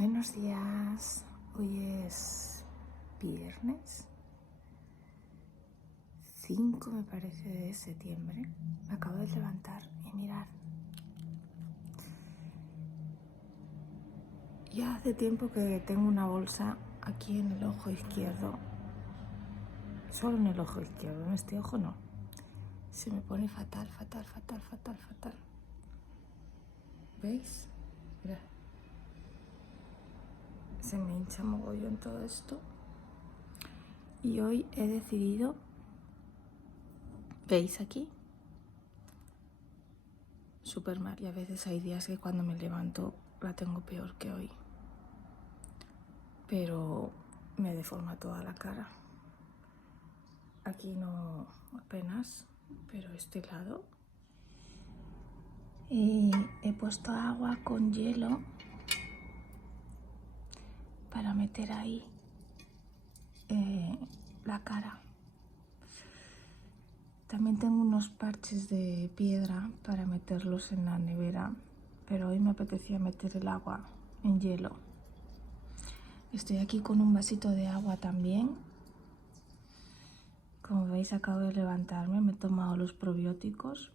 Buenos días, hoy es viernes 5 me parece de septiembre. Me acabo de levantar y mirar. Ya hace tiempo que tengo una bolsa aquí en el ojo izquierdo, solo en el ojo izquierdo, en este ojo no. Se me pone fatal. ¿Veis? Mirad. Se me hincha mogollón todo esto. Y hoy he decidido, ¿veis aquí? Súper mal. Y a veces hay días que cuando me levanto la tengo peor que hoy. Pero me deforma toda la cara. Aquí no apenas, pero este lado. Y he puesto agua con hielo para meter ahí la cara. También tengo unos parches de piedra para meterlos en la nevera, pero hoy me apetecía meter el agua en hielo. Estoy aquí con un vasito de agua también. Como veis, acabo de levantarme, me he tomado los probióticos.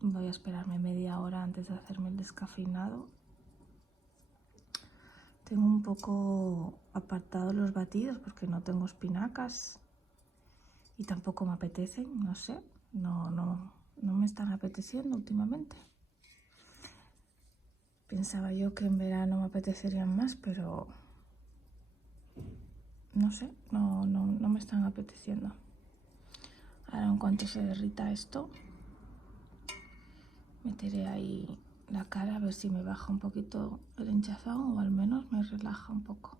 Voy a esperarme media hora antes de hacerme el descafeinado. Tengo un poco apartado los batidos porque no tengo espinacas y tampoco me apetecen, no sé, no me están apeteciendo últimamente. Pensaba yo que en verano me apetecerían más, pero no sé, no me están apeteciendo. Ahora, en cuanto se derrita esto, meteré ahí la cara a ver si me baja un poquito el hinchazón o al menos me relaja un poco.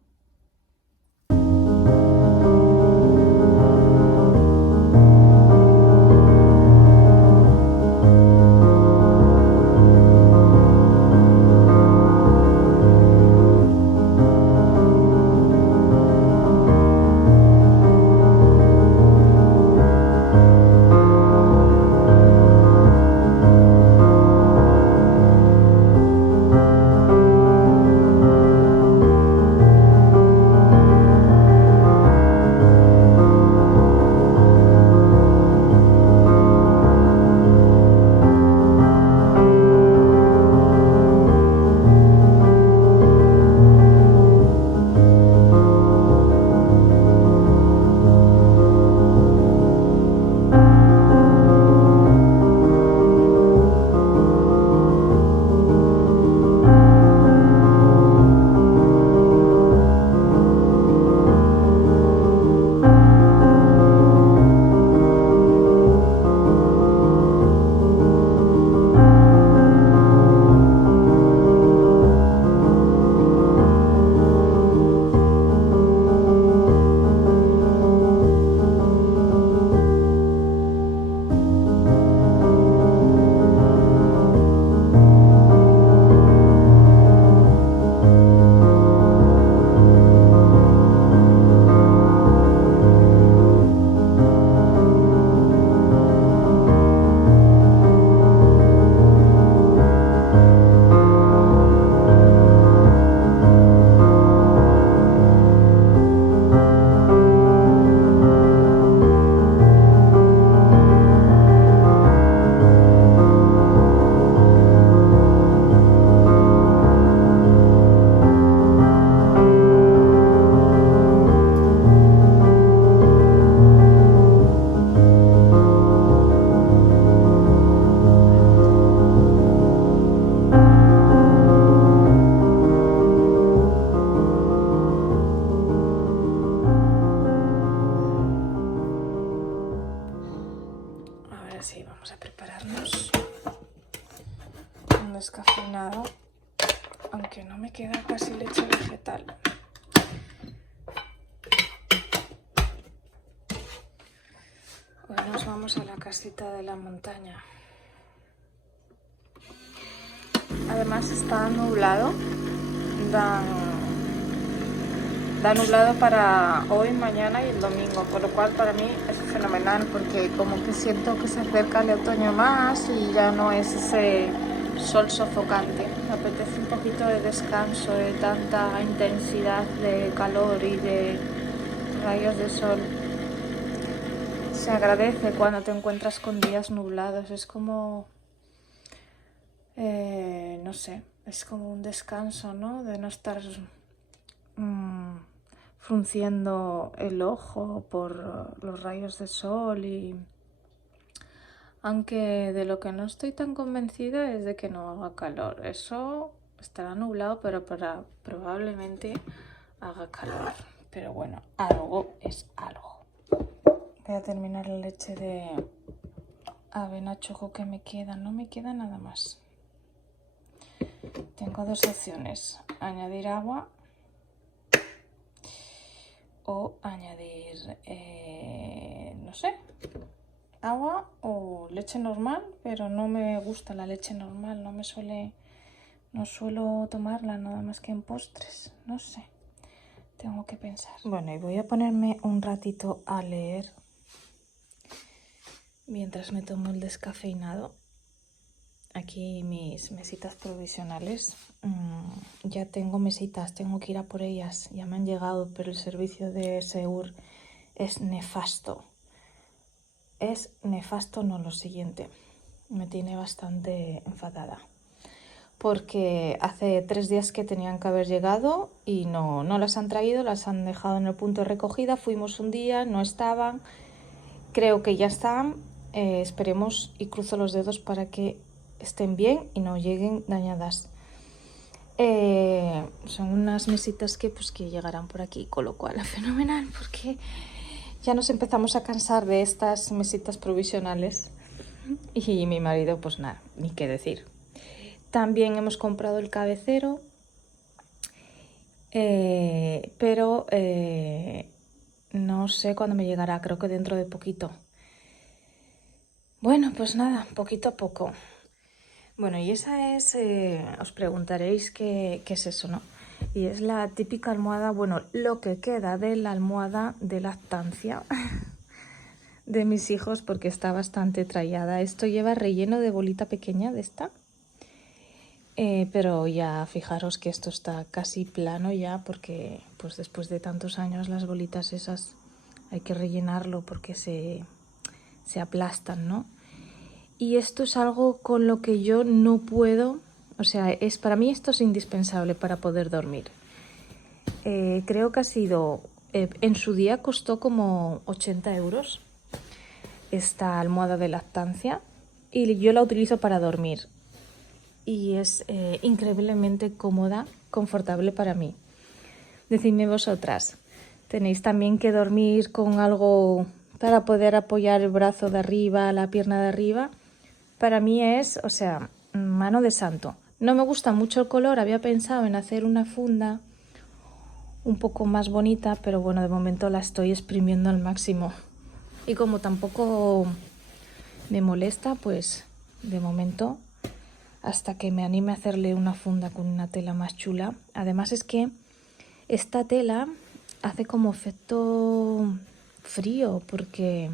Sí, vamos a prepararnos un descafeinado, aunque no me queda casi leche vegetal. Hoy nos vamos a la casita de la montaña. Además está nublado, da nublado para hoy, mañana y el domingo, por lo cual para mí es fenomenal porque como que siento que se acerca el otoño más y ya no es ese sol sofocante. Me apetece un poquito de descanso de tanta intensidad de calor y de rayos de sol. Se agradece cuando te encuentras con días nublados, es como, no sé, es como un descanso, ¿no? De no estar frunciendo el ojo por los rayos de sol y... Aunque de lo que no estoy tan convencida es de que no haga calor. Eso estará nublado, pero probablemente haga calor. Pero bueno, algo es algo. Voy a terminar la leche de avena choco que me queda. No me queda nada más. Tengo dos opciones. Añadir agua o añadir, no sé, agua o leche normal, pero no me gusta la leche normal, no suelo tomarla nada más que en postres, no sé, tengo que pensar. Bueno, y voy a ponerme un ratito a leer mientras me tomo el descafeinado. Aquí mis mesitas provisionales, ya tengo mesitas, tengo que ir a por ellas, ya me han llegado, pero el servicio de Seur es nefasto. Es nefasto, no, lo siguiente, me tiene bastante enfadada. Porque hace 3 días que tenían que haber llegado y no las han traído, las han dejado en el punto de recogida. Fuimos un día, no estaban, creo que ya están, esperemos y cruzo los dedos para que estén bien y no lleguen dañadas. Son unas mesitas que llegarán por aquí, con lo cual fenomenal, porque ya nos empezamos a cansar de estas mesitas provisionales y mi marido pues nada, ni qué decir. También hemos comprado el cabecero, pero no sé cuándo me llegará, creo que dentro de poquito. Bueno, pues nada, poquito a poco. Bueno, y esa es, os preguntaréis qué es eso, ¿no? Y es la típica almohada, bueno, lo que queda de la almohada de lactancia de mis hijos, porque está bastante trallada. Esto lleva relleno de bolita pequeña de esta. Pero ya fijaros que esto está casi plano ya, porque pues después de tantos años las bolitas esas hay que rellenarlo porque se aplastan, ¿no? Y esto es algo con lo que yo no puedo, o sea, para mí esto es indispensable para poder dormir. Creo que ha sido, en su día costó como 80 euros esta almohada de lactancia y yo la utilizo para dormir. Y es increíblemente cómoda, confortable para mí. Decidme vosotras, ¿tenéis también que dormir con algo para poder apoyar el brazo de arriba, la pierna de arriba? Para mí es, o sea, mano de santo. No me gusta mucho el color, había pensado en hacer una funda un poco más bonita, pero bueno, de momento la estoy exprimiendo al máximo. Y como tampoco me molesta, pues de momento, hasta que me anime a hacerle una funda con una tela más chula. Además es que esta tela hace como efecto frío, porque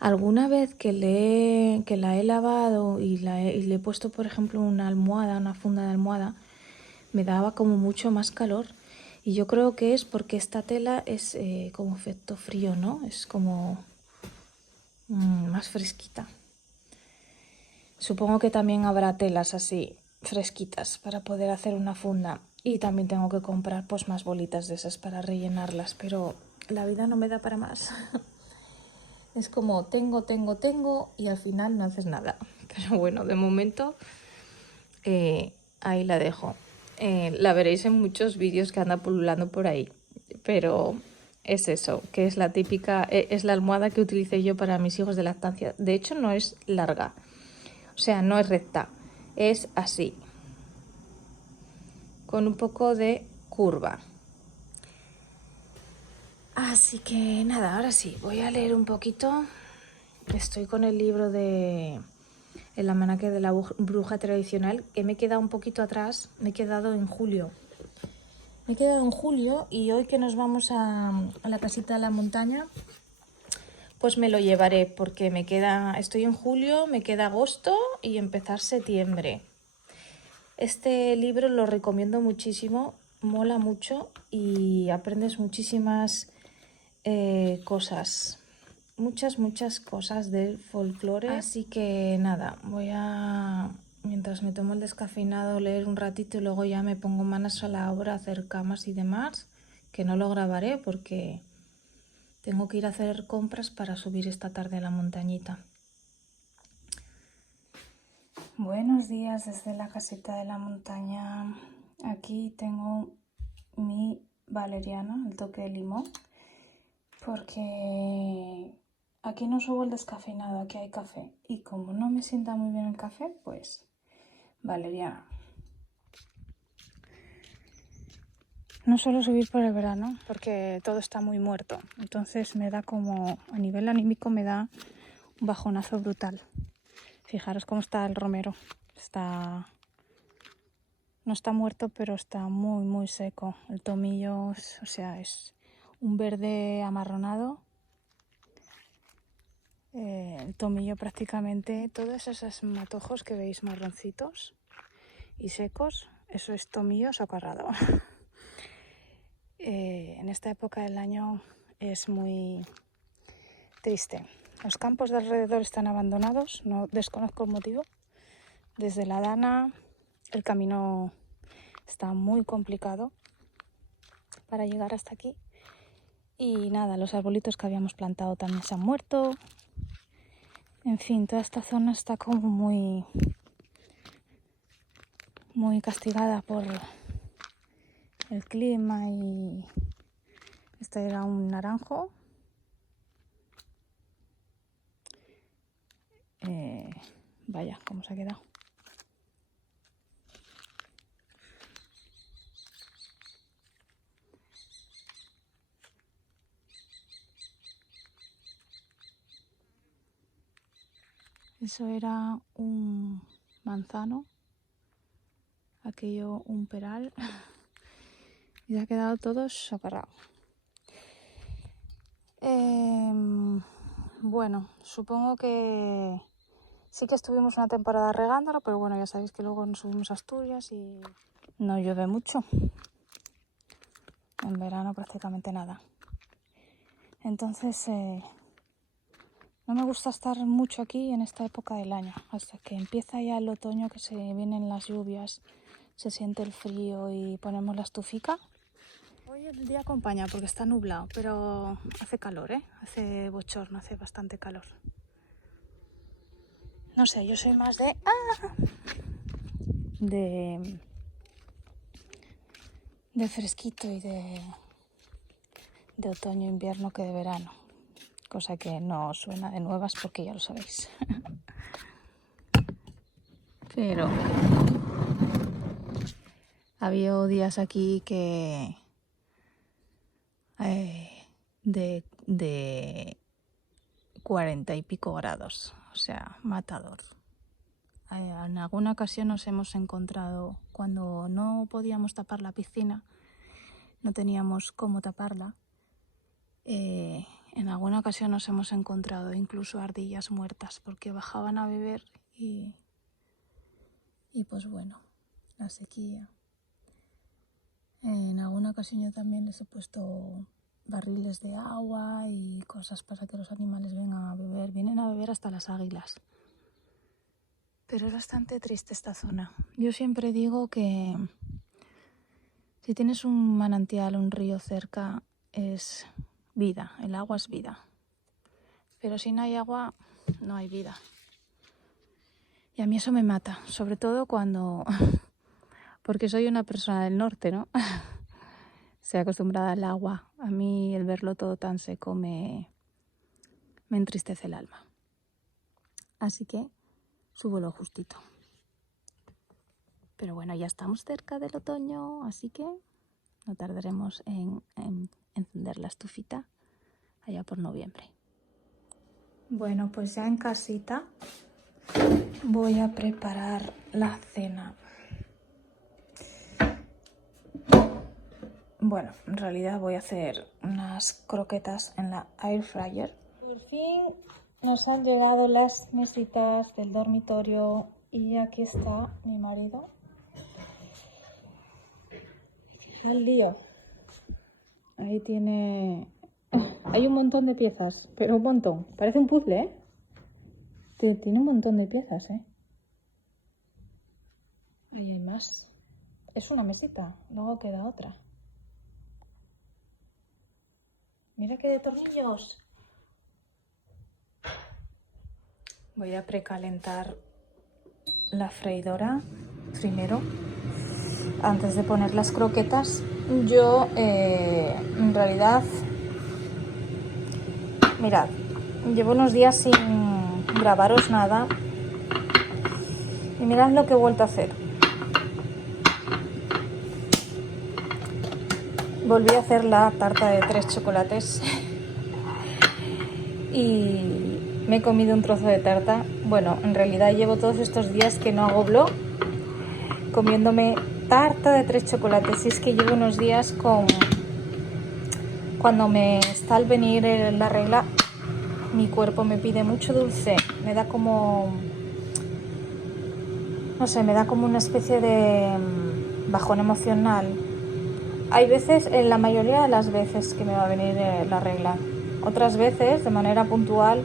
alguna vez que la he lavado y le he puesto, por ejemplo, una funda de almohada, me daba como mucho más calor. Y yo creo que es porque esta tela es como efecto frío, ¿no? Es como más fresquita. Supongo que también habrá telas así fresquitas para poder hacer una funda. Y también tengo que comprar pues más bolitas de esas para rellenarlas, pero la vida no me da para más. Es como tengo y al final no haces nada. Pero bueno, de momento ahí la dejo. La veréis en muchos vídeos que anda pululando por ahí. Pero es eso, que es la típica, es la almohada que utilicé yo para mis hijos de lactancia. De hecho no es larga, o sea, no es recta, es así, con un poco de curva. Así que nada, ahora sí, voy a leer un poquito. Estoy con el libro de El almanaque de la bruja tradicional, que me he quedado un poquito atrás, me he quedado en julio. Y hoy que nos vamos a la casita de la montaña, pues me lo llevaré porque estoy en julio, me queda agosto y empezar septiembre. Este libro lo recomiendo muchísimo, mola mucho y aprendes muchísimas cosas, muchas cosas del folclore. Así que nada, voy a, mientras me tomo el descafeinado, leer un ratito y luego ya me pongo manos a la obra a hacer camas y demás, que no lo grabaré porque tengo que ir a hacer compras para subir esta tarde a la montañita. Buenos días desde la casita de la montaña. Aquí tengo mi valeriana, el toque de limón, porque aquí no subo el descafeinado, aquí hay café. Y como no me sienta muy bien el café, pues valeriana. No suelo subir por el verano porque todo está muy muerto. Entonces me da como, a nivel anímico me da un bajonazo brutal. Fijaros cómo está el romero. No está muerto, pero está muy seco. El tomillo, o sea, es un verde amarronado. El tomillo prácticamente, todos esos matojos que veis marroncitos y secos, eso es tomillo socarrado. En esta época del año es muy triste. Los campos de alrededor están abandonados, no desconozco el motivo. Desde la Dana el camino está muy complicado para llegar hasta aquí. Y nada, los arbolitos que habíamos plantado también se han muerto. En fin, toda esta zona está como muy castigada por el clima. Y este era un naranjo. Vaya, cómo se ha quedado. Eso era un manzano, aquello un peral, y se ha quedado todo socarrado. Bueno, supongo que sí que estuvimos una temporada regándolo, pero bueno, ya sabéis que luego nos subimos a Asturias y no llueve mucho. En verano prácticamente nada. Entonces no me gusta estar mucho aquí en esta época del año, hasta que empieza ya el otoño, que se vienen las lluvias, se siente el frío y ponemos la estufica. Hoy el día acompaña porque está nublado, pero hace calor, hace bochorno, hace bastante calor. No sé, yo soy más de fresquito y de otoño, invierno que de verano. Cosa que no suena de nuevas porque ya lo sabéis. Pero ha habido días aquí que de 40 y pico grados, o sea, matador. En alguna ocasión nos hemos encontrado, cuando no podíamos tapar la piscina, no teníamos cómo taparla, en alguna ocasión nos hemos encontrado incluso ardillas muertas porque bajaban a beber y pues bueno, la sequía. En alguna ocasión yo también les he puesto barriles de agua y cosas para que los animales vengan a beber. Vienen a beber hasta las águilas. Pero es bastante triste esta zona. Yo siempre digo que si tienes un manantial, un río cerca, es vida. El agua es vida. Pero si no hay agua, no hay vida. Y a mí eso me mata, sobre todo cuando... porque soy una persona del norte, ¿no? Estoy acostumbrada al agua. A mí el verlo todo tan seco me entristece el alma. Así que subo lo justito. Pero bueno, ya estamos cerca del otoño, así que no tardaremos en encender la estufita allá por noviembre. Bueno, pues ya en casita voy a preparar la cena. Bueno, en realidad voy a hacer unas croquetas en la air fryer. Por fin nos han llegado las mesitas del dormitorio y aquí está mi marido al lío. Ahí tiene... Hay un montón de piezas, pero un montón. Parece un puzzle, ¿eh? Tiene un montón de piezas, ¿eh? Ahí hay más. Es una mesita, luego queda otra. Mira qué de tornillos. Voy a precalentar la freidora primero, antes de poner las croquetas. Yo, en realidad, mirad, llevo unos días sin grabaros nada y mirad lo que he vuelto a hacer. Volví a hacer la tarta de 3 chocolates y me he comido un trozo de tarta. Bueno, en realidad llevo todos estos días que no hago vlog comiéndome tarta de 3 chocolates. Y es que llevo unos días con... Cuando me está al venir la regla, mi cuerpo me pide mucho dulce. Me da como... No sé, me da como una especie de bajón emocional. Hay veces, en la mayoría de las veces que me va a venir la regla. Otras veces, de manera puntual,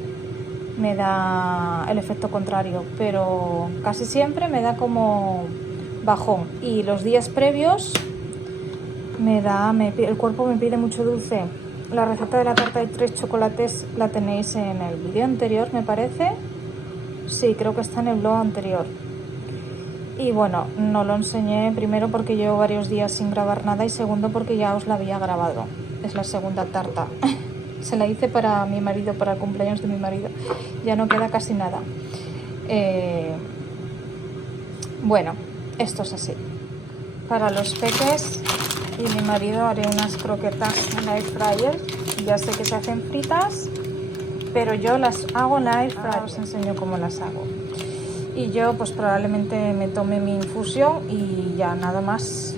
me da el efecto contrario. Pero casi siempre me da como bajón. Y los días previos el cuerpo me pide mucho dulce. La receta de la tarta de 3 chocolates la tenéis en el vídeo anterior, me parece. Sí, creo que está en el blog anterior. Y bueno, no lo enseñé primero porque llevo varios días sin grabar nada y segundo porque ya os la había grabado. Es la segunda tarta. Se la hice para mi marido, para el cumpleaños de mi marido. Ya no queda casi nada. Bueno, esto es así. Para los peques y mi marido haré unas croquetas en la air fryer. Ya sé que se hacen fritas, pero yo las hago en la air fryer. Ahora os enseño cómo las hago. Y yo pues probablemente me tome mi infusión y ya nada más.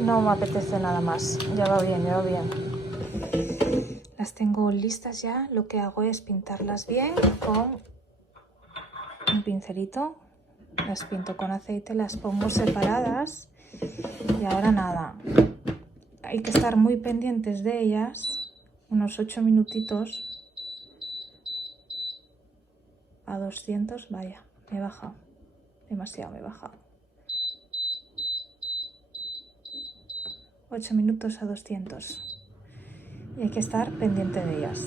No me apetece nada más. Ya va bien, ya va bien. Las tengo listas ya. Lo que hago es pintarlas bien con un pincelito. Las pinto con aceite, las pongo separadas. Y ahora nada. Hay que estar muy pendientes de ellas. Unos 8 minutitos. A 200, vaya, me he bajado. Demasiado me he bajado. 8 minutos a 200. Y hay que estar pendiente de ellas.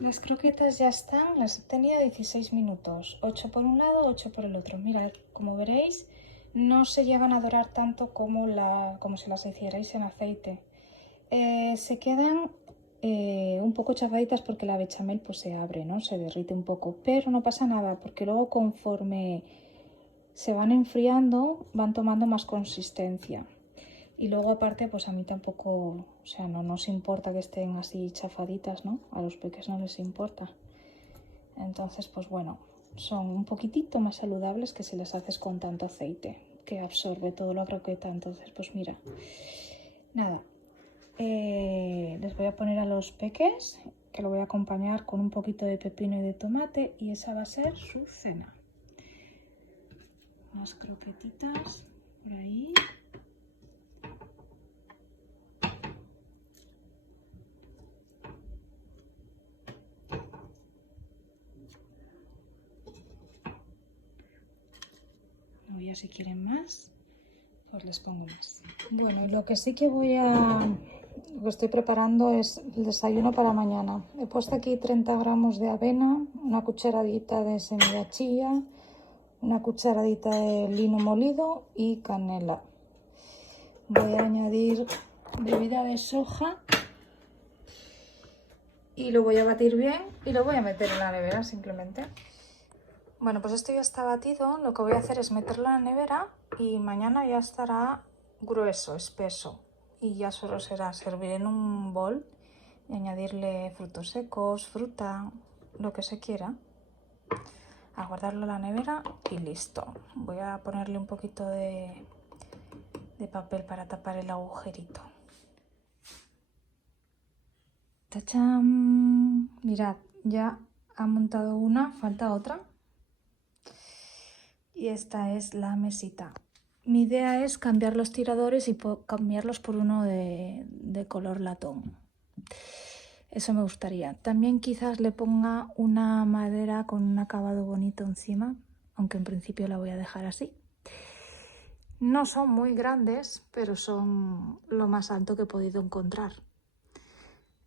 Las croquetas ya están, las he tenido 16 minutos. 8 por un lado, 8 por el otro. Mirad, como veréis, no se llegan a dorar tanto como si las hicierais en aceite. Se quedan un poco chafaditas porque la bechamel pues se abre, ¿no? Se derrite un poco, pero no pasa nada porque luego conforme se van enfriando van tomando más consistencia. Y luego aparte pues a mí tampoco, o sea, no nos importa que estén así chafaditas, ¿no? A los peques no les importa. Entonces pues bueno, son un poquitito más saludables que si las haces con tanto aceite que absorbe todo la croqueta. Entonces pues mira, nada. Les voy a poner a los peques, que lo voy a acompañar con un poquito de pepino y de tomate, y esa va a ser su cena. Más croquetitas por ahí. Luego ya si quieren más, pues les pongo más. Bueno, lo que sí que lo que estoy preparando es el desayuno para mañana. He puesto aquí 30 gramos de avena, una cucharadita de semilla chía, una cucharadita de lino molido y canela. Voy a añadir bebida de soja y lo voy a batir bien y lo voy a meter en la nevera simplemente. Bueno, pues esto ya está batido. Lo que voy a hacer es meterlo en la nevera y mañana ya estará grueso, espeso. Y ya solo será servir en un bol y añadirle frutos secos, fruta, lo que se quiera. A guardarlo en la nevera y listo. Voy a ponerle un poquito de papel para tapar el agujerito. ¡Tachán! Mirad, ya ha montado una, falta otra. Y esta es la mesita mi idea es cambiar los tiradores y cambiarlos por uno de color latón. Eso me gustaría. También quizás le ponga una madera con un acabado bonito encima, aunque en principio la voy a dejar así. No son muy grandes, pero son lo más alto que he podido encontrar.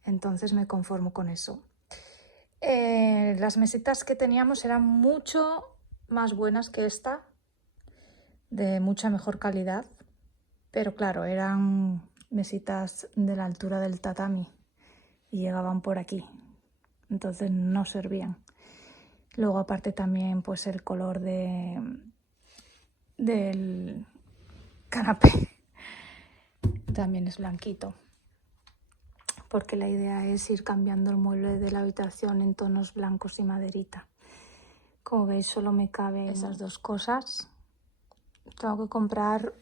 Entonces me conformo con eso. Las mesitas que teníamos eran mucho más buenas que esta, de mucha mejor calidad, pero claro, eran mesitas de la altura del tatami y llegaban por aquí, entonces no servían. Luego aparte también pues el color del canapé también es blanquito, porque la idea es ir cambiando el mueble de la habitación en tonos blancos y maderita. Como veis, solo me caben esas dos cosas. Tengo que comprar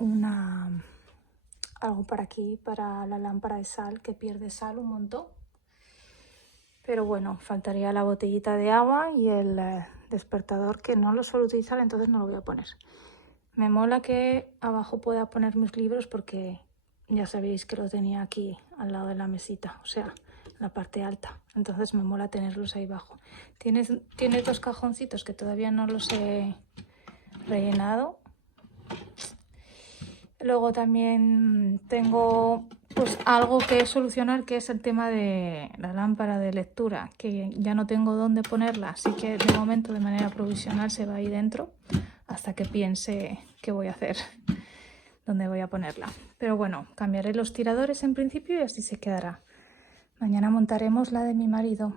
algo para aquí, para la lámpara de sal, que pierde sal un montón. Pero bueno, faltaría la botellita de agua y el despertador, que no lo suelo utilizar, entonces no lo voy a poner. Me mola que abajo pueda poner mis libros porque ya sabéis que los tenía aquí al lado de la mesita, o sea, la parte alta. Entonces me mola tenerlos ahí abajo. Tiene dos cajoncitos que todavía no los he rellenado. Luego también tengo pues algo que solucionar, que es el tema de la lámpara de lectura, que ya no tengo dónde ponerla, así que de momento de manera provisional se va ahí dentro hasta que piense qué voy a hacer, dónde voy a ponerla. Pero bueno, cambiaré los tiradores en principio y así se quedará. Mañana montaremos la de mi marido.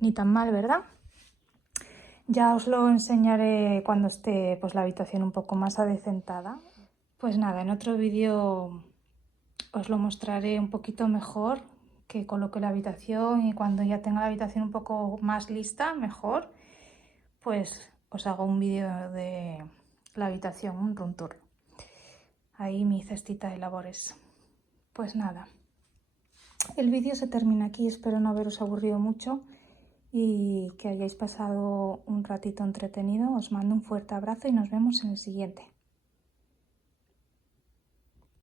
Ni tan mal, ¿verdad? Ya os lo enseñaré cuando esté pues la habitación un poco más adecentada. Pues nada, en otro vídeo os lo mostraré un poquito mejor, que coloque la habitación, y cuando ya tenga la habitación un poco más lista, mejor, pues os hago un vídeo de la habitación, un room tour. Ahí mi cestita de labores. Pues nada, el vídeo se termina aquí, espero no haberos aburrido mucho y que hayáis pasado un ratito entretenido. Os mando un fuerte abrazo y nos vemos en el siguiente.